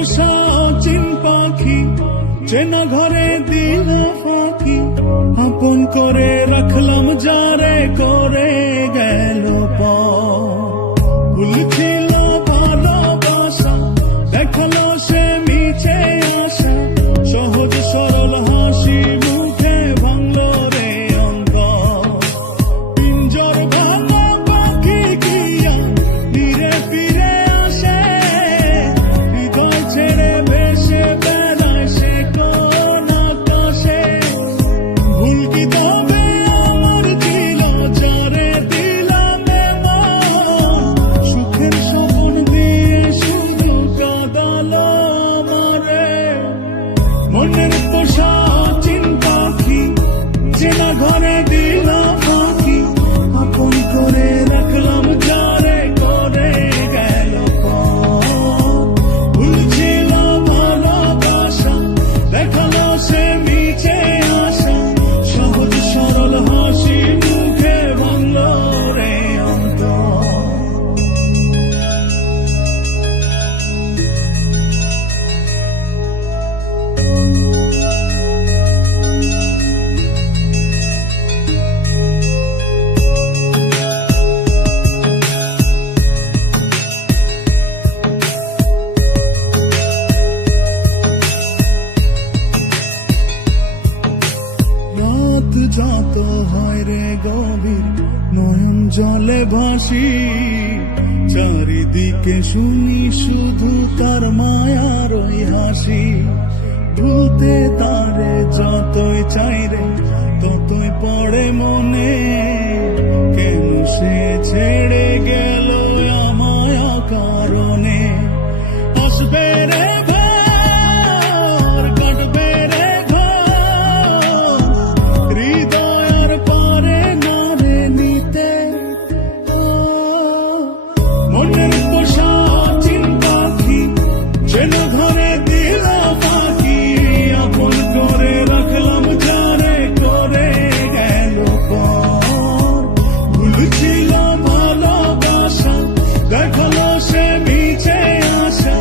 পোষা অচিন পাখি চেনা ঘরে দিল ফাঁকি, আপন করে রাখলাম যারে করে গেল ভুল ছিল ভালোবাসা, দেখালো সে মিছে আশা, সহজ সরল হাসি মুখে ভাঙলো রে অন্তর। পিঞ্জর ভাঙা পাখি কিয়া ধীরে ফিরে আসে, হৃদয় ছেড়ে ভেসে বেড়ায় সে কোন আকাশে। ভুল কি তবে আমার ছিল যারে দিলাম এমন, সুখের স্বপ্ন দিয়ে শুধু কাঁদালো আমারে। মনের পোষা অচিন পাখি চেনা ঘরে দিলাম ফাঁকি, আপন করে রাখলাম যারে করে গেল ভুল ছিল ভালোবাসা, দেখালো সে মিছে আশা, সহজ সরল হাসি মুখে ভাঙলো রে অন্তর। রাত যত হয় রে গভীর নয়ন জলে ভাসি, চারিদিকে শুনি শুধু তার মায়ার ওই হাসি। ভুলতে তারে যতই চাই রে ততই পড়ে মনে, কেন সে ছেড়ে গেল আমায় কারণে। আসবে রে কাটবে রে হৃদয়ের পারে নারে নিতে। মনের পোষা অচিন পাখি যেন ঘরে দিল ফাঁকি, আপন করে রাখলাম যারে করে গেল ভুল ছিল ভালোবাসা, দেখালো সে মিছে আশা,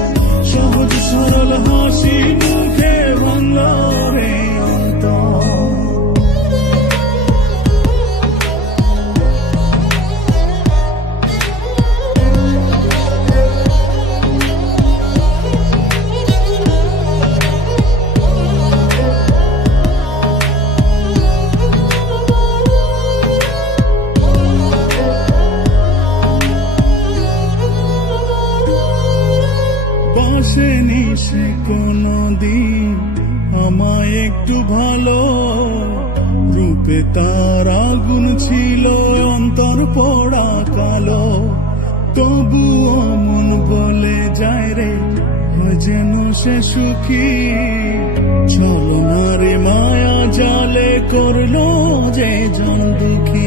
সহজ সরল হাসি মুখে ভাঙলো রে অন্তর। বাসেনি সে কোনদিন আমায় একটু ভালো, রূপে তার আগুন ছিল অন্তর পোড়া কালো। তবুও মন বলে যায় রে হয় যেন সে সুখী, ছলনারে মায়া জালে করলো যে জন দুঃখী।